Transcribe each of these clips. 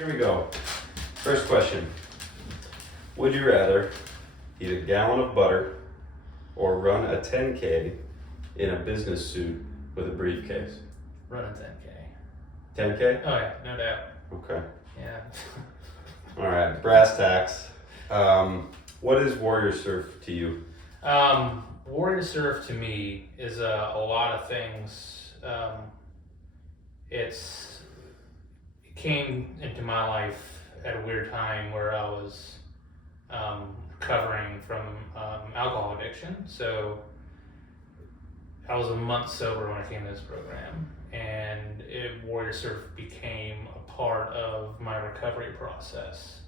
Here we go. First question. Would you rather eat a gallon of butter or run a 10K in a business suit with a briefcase? Run a 10K. 10K? Oh yeah, no doubt. Okay. Yeah. All right. Brass tacks. What is warrior surf to you? Warrior surf to me is a lot of things. It came into my life at a weird time where I was recovering from alcohol addiction. So I was a month sober when I came to this program, and warrior surf became a part of my recovery process.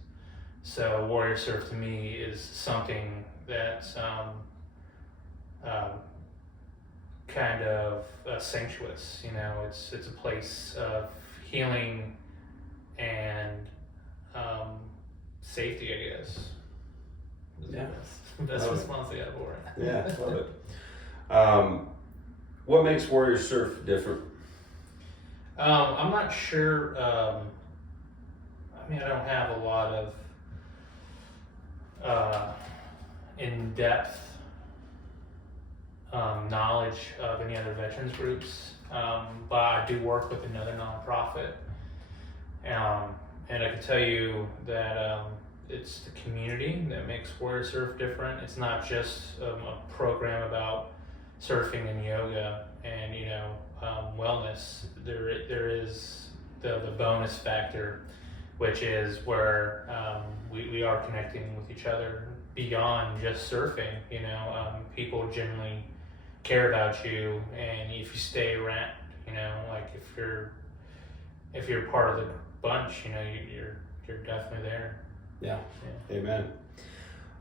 So warrior surf to me is something that's kind of sanctuous. You know, it's a place of healing and safety, I guess. Yeah. Best response I got for it. Yeah, love it. What makes warrior surf different? I'm not sure. I mean, I don't have a lot of in-depth knowledge of any other veterans groups, but I do work with another nonprofit, and I can tell you that it's the community that makes warrior surf different. It's not just a program about surfing and yoga and wellness. There is the bonus factor, which is where we are connecting with each other beyond just surfing. People generally care about you, and if you stay around, like if you're part of the bunch, you're definitely there. Yeah. Amen.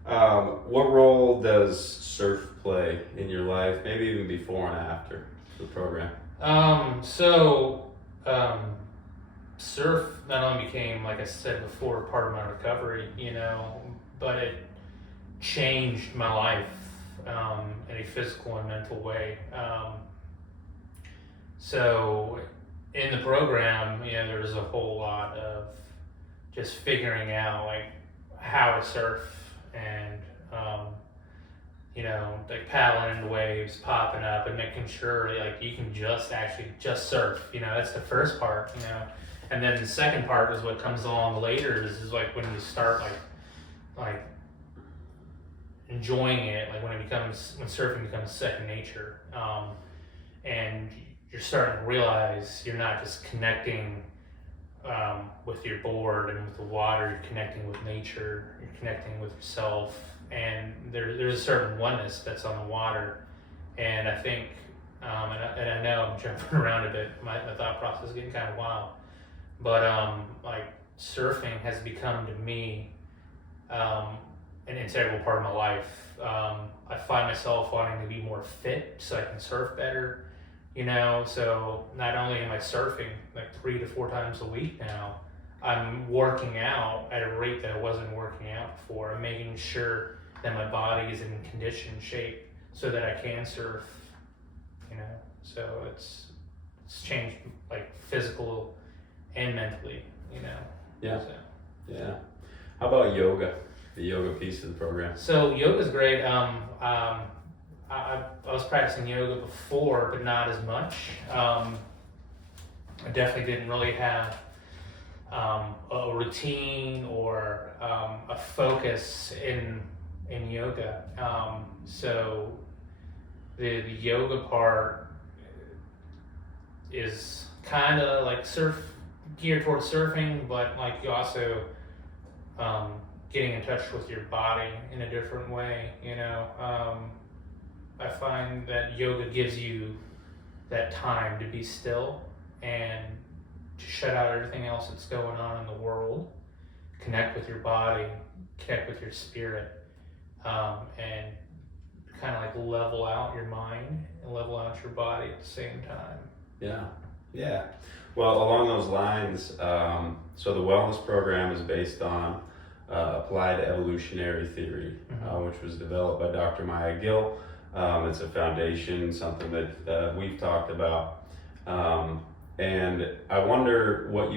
What role does surf play in your life, maybe even before and after the program? Surf not only became, like I said before, part of my recovery, but it changed my life in a physical and mental way. So in the program, there was a whole lot of just figuring out like how to surf and like paddling in the waves, popping up, and making sure like you can just surf. That's the first part. And then the second part is what comes along later. Is like when you start like enjoying it, like when surfing becomes second nature, and you're starting to realize you're not just connecting with your board and with the water. You're connecting with nature. You're connecting with yourself, and there's a certain oneness that's on the water. And I think, and I know I'm jumping around a bit. My thought process is getting kind of wild, but like surfing has become to me an integral part of my life. I find myself wanting to be more fit so I can surf better. So not only am I surfing like 3 to 4 times a week now, I'm working out at a rate that I wasn't working out before. I'm making sure that my body is in condition, shape, so that I can surf. So it's changed like physical and mentally. Yeah. So. Yeah. How about yoga? The yoga piece of the program. So yoga's great. I was practicing yoga before, but not as much. I definitely didn't really have a routine or a focus in yoga. So the yoga part is kind of like geared towards surfing, but like you also getting in touch with your body in a different way. I find that yoga gives you that time to be still and to shut out everything else that's going on in the world, connect with your body, connect with your spirit, and kind of like level out your mind and level out your body at the same time. Yeah. Well, along those lines, so the wellness program is based on applied evolutionary theory, which was developed by Dr. Maya Gill. It's a foundation, something that we've talked about. And I wonder what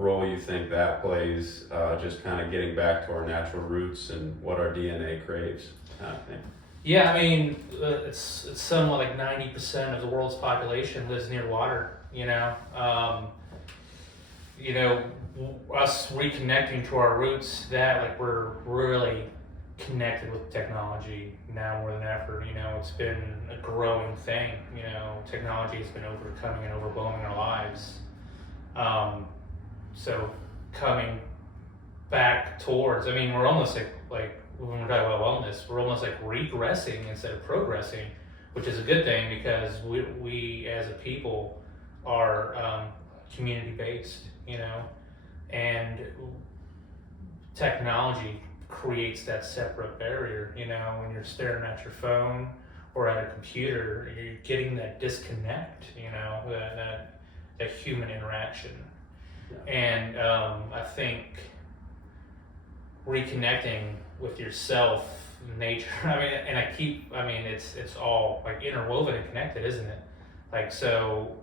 role you think that plays, just kind of getting back to our natural roots and what our DNA craves, kind of thing. Yeah, I mean, it's somewhat like 90% of the world's population lives near water. Us reconnecting to our roots, that like we're really connected with technology now more than ever. It's been a growing thing. Technology has been overcoming and overwhelming our lives. So coming back towards, we're almost like when we're talking about wellness, we're almost like regressing instead of progressing, which is a good thing because we as a people are community based, and technology creates that separate barrier. When you're staring at your phone or at a computer, you're getting that disconnect, that human interaction. Yeah. And I think reconnecting with yourself, nature, it's all like interwoven and connected, isn't it? Like, so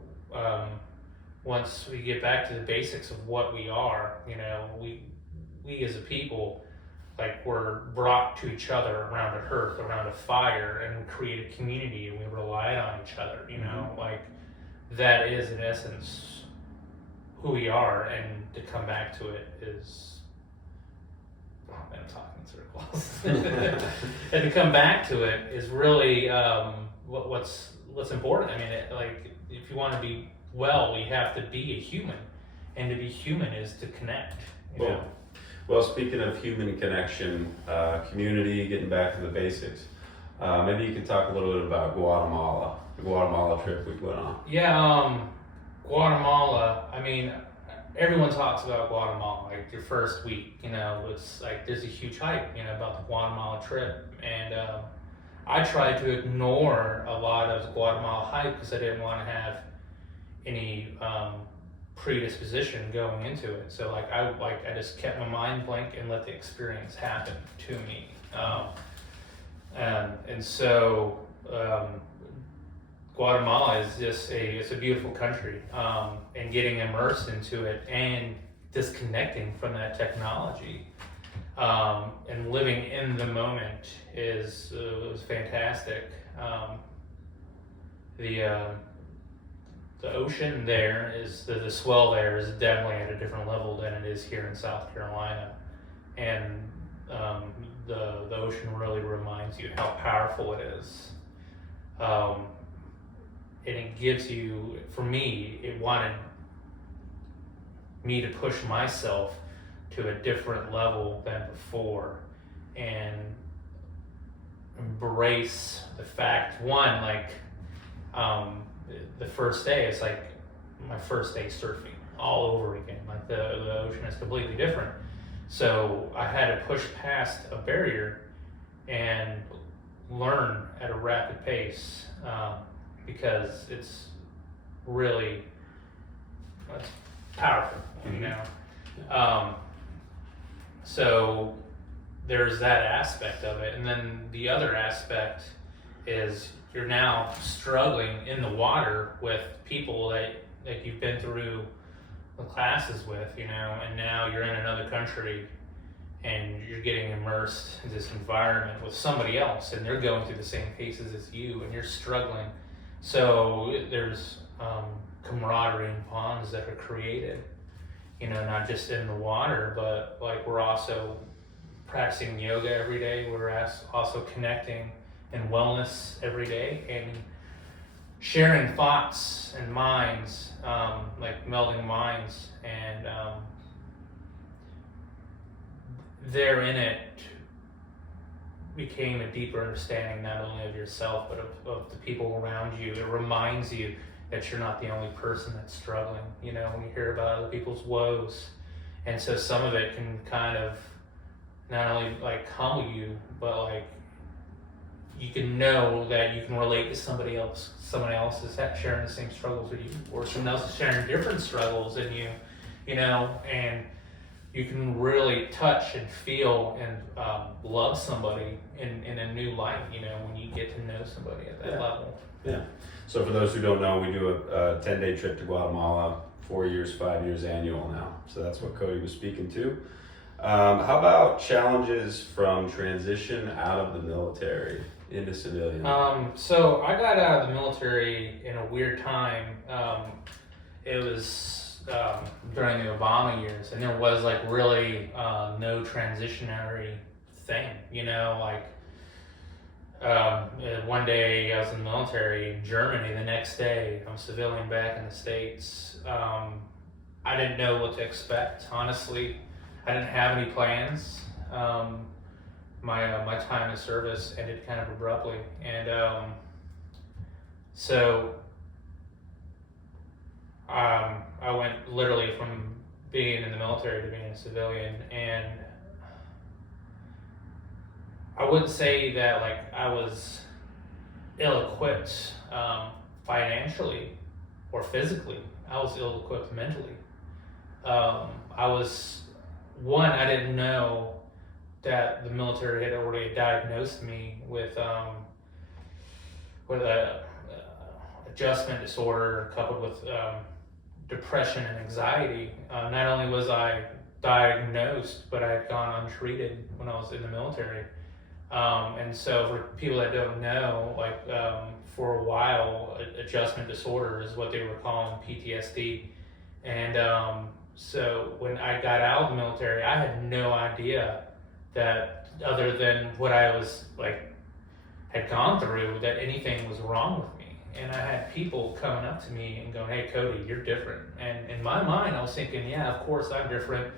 once we get back to the basics of what we are, we as a people, like, we're brought to each other around a hearth, around a fire, and we create a community, and we rely on each other. Like, that is in essence who we are, and to come back to it is, I'm talking in circles. And to come back to it is really what's important. If you want to be well, you have to be a human, and to be human is to connect. Well, speaking of human connection, community, getting back to the basics, maybe you could talk a little bit about Guatemala, the Guatemala trip we went on. Yeah, Guatemala, everyone talks about Guatemala, like your first week, it's like there's a huge hype, about the Guatemala trip. And I tried to ignore a lot of the Guatemala hype because I didn't want to have any predisposition going into it. So I just kept my mind blank and let the experience happen to me. Guatemala is just it's a beautiful country, and getting immersed into it and disconnecting from that technology, and living in the moment was fantastic. The ocean there the swell there is definitely at a different level than it is here in South Carolina, and the ocean really reminds you how powerful it is. And it gives you, for me, it wanted me to push myself to a different level than before and embrace the fact, the first day, it's like my first day surfing all over again. Like the ocean is completely different. So I had to push past a barrier and learn at a rapid pace, because it's really powerful, So there's that aspect of it. And then the other aspect is you're now struggling in the water with people that you've been through the classes with, and now you're in another country and you're getting immersed in this environment with somebody else, and they're going through the same paces as you, and you're struggling. So there's camaraderie and bonds that are created, not just in the water, but like we're also practicing yoga every day. We're also connecting in wellness every day and sharing thoughts and minds, like melding minds, and there in it became a deeper understanding not only of yourself but of the people around you. It reminds you that you're not the only person that's struggling, when you hear about other people's woes. And so some of it can kind of not only like humble you, but like you can know that you can relate to somebody else. Someone else is sharing the same struggles with you, or someone else is sharing different struggles than you, and you can really touch and feel and love somebody in a new light, you know, when you get to know somebody at that level. Yeah. So for those who don't know, we do a 10-day trip to Guatemala, 4 years, 5 years annual now. So that's what Cody was speaking to. How about challenges from transition out of the military into civilian? So I got out of the military in a weird time. It was during the Obama years, and there was like really no transitionary thing, you know, like one day I was in the military in Germany, the next day I'm civilian back in the States. I didn't know what to expect, honestly. I didn't have any plans. My time in service ended kind of abruptly, and so I went literally from being in the military to being a civilian, and I wouldn't say that like I was ill-equipped financially or physically. I was ill-equipped mentally. I didn't know that the military had already diagnosed me with a adjustment disorder coupled with depression and anxiety. Not only was I diagnosed, but I had gone untreated when I was in the military. And so for people that don't know, like for a while, adjustment disorder is what they were calling PTSD. And so when I got out of the military, I had no idea that other than what I was like, had gone through, that anything was wrong with me. And I had people coming up to me and going, "Hey, Cody, you're different." And in my mind, I was thinking, yeah, of course I'm different.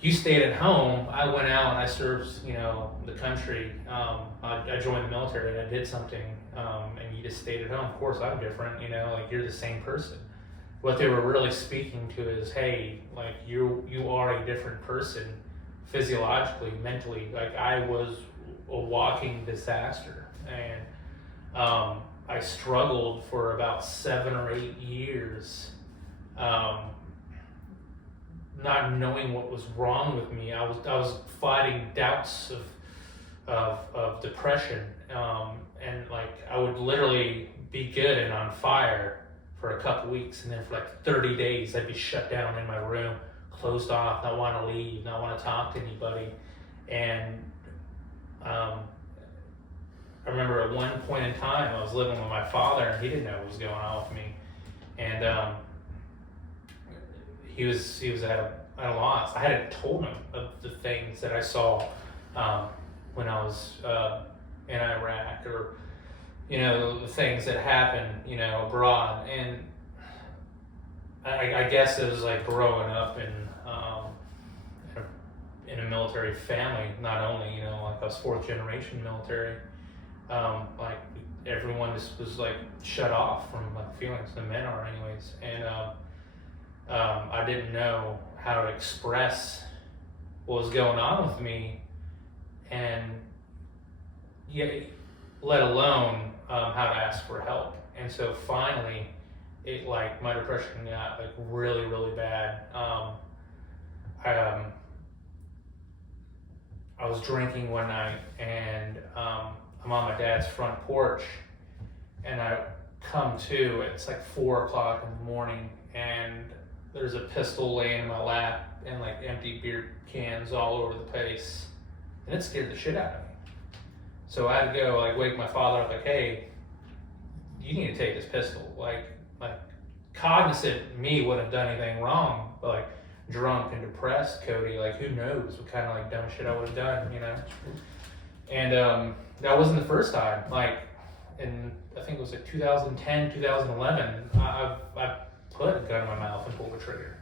You stayed at home. I went out and I served, you know, the country. I joined the military and I did something, and you just stayed at home. Of course I'm different, you know, like you're the same person. What they were really speaking to is, hey, like you are a different person, physiologically, mentally. Like I was a walking disaster, and I struggled for about 7 or 8 years, not knowing what was wrong with me. I was fighting doubts of depression, and like I would literally be good and on fire for a couple weeks, and then for like 30 days I'd be shut down in my room, closed off, not want to leave, not want to talk to anybody. And I remember at one point in time I was living with my father, and he didn't know what was going on with me, and he was at a loss. I hadn't told him of the things that I saw when I was in Iraq, or you know, the things that happened, you know, abroad. And I guess it was like growing up in a military family. Not only, you know, like I was 4th generation military, like everyone just was like shut off from like feelings. The men are anyways. And I didn't know how to express what was going on with me, and yet, let alone how to ask for help. And so finally, it like my depression got like really, really bad. I was drinking one night, and I'm on my dad's front porch, and I come to, it's like 4 o'clock in the morning, and there's a pistol laying in my lap and like empty beer cans all over the place, and it scared the shit out of me. So I had to go like wake my father up, like, "Hey, you need to take this pistol." Like cognizant me wouldn't have done anything wrong, but like drunk and depressed Cody, like who knows what kind of like dumb shit I would have done, you know? And that wasn't the first time. Like in, I think it was like 2010, 2011, I put a gun in my mouth and pulled the trigger,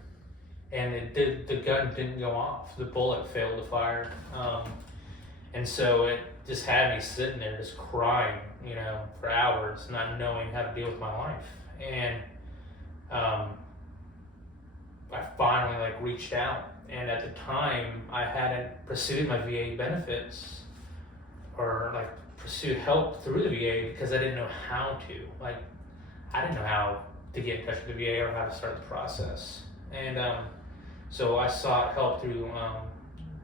and the gun didn't go off. The bullet failed to fire, and so it just had me sitting there just crying, you know, for hours, not knowing how to deal with my life. And I finally like reached out, and at the time I hadn't pursued my VA benefits or like pursued help through the VA because I didn't know how to. Like I didn't know how to get in touch with the VA or how to start the process. And So I sought help through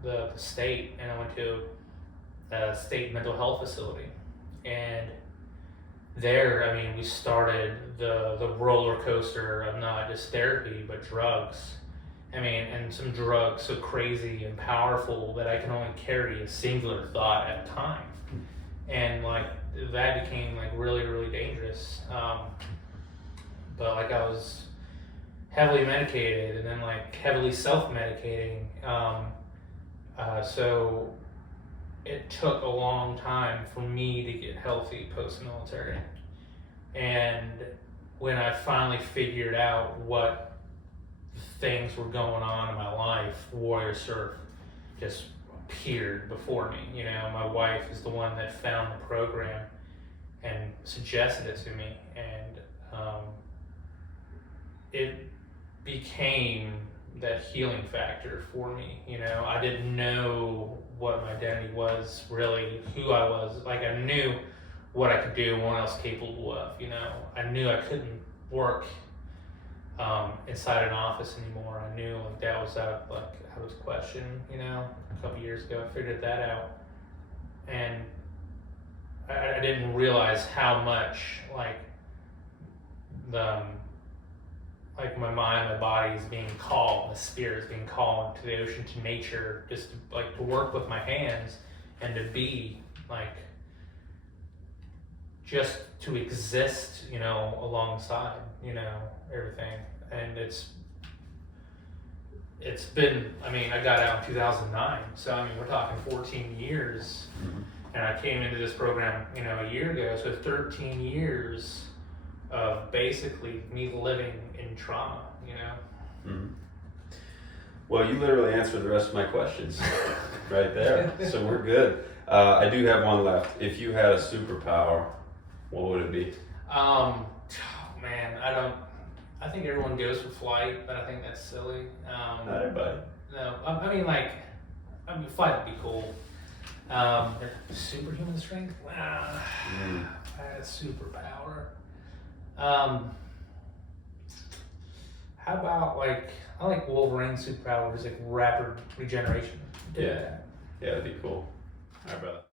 the state, and I went to a state mental health facility. And there, I mean, we started the roller coaster of not just therapy, but drugs. I mean, and some drugs so crazy and powerful that I can only carry a singular thought at a time. And like, that became like really, really dangerous. But like, I was heavily medicated and then like heavily self-medicating. So it took a long time for me to get healthy post-military. And when I finally figured out what things were going on in my life, Warrior Surf just appeared before me. You know, my wife is the one that found the program and suggested it to me, and it became that healing factor for me. You know, I didn't know what my identity was, really who I was. Like, I knew what I could do and what I was capable of. You know, I knew I couldn't work inside an office anymore. I knew like that was out of question. You know, a couple years ago, I figured that out, and I didn't realize how much like my mind, my body is being called, my spirit is being called to the ocean, to nature, just to work with my hands and to be like, just to exist, you know, alongside, you know, everything. And it's been, I mean, I got out in 2009, so I mean, we're talking 14 years, and I came into this program, you know, a year ago, so 13 years of basically me living in trauma, you know. Mm-hmm. Well, you literally answered the rest of my questions right there, so we're good. I do have one left. If you had a superpower, what would it be? Man, I think everyone goes for flight, but I think that's silly. Not everybody. No, I mean, flight would be cool. Superhuman strength? Wow. I had a superpower. How about I like Wolverine's superpower is like rapid regeneration. Yeah, that'd be cool. All right, brother.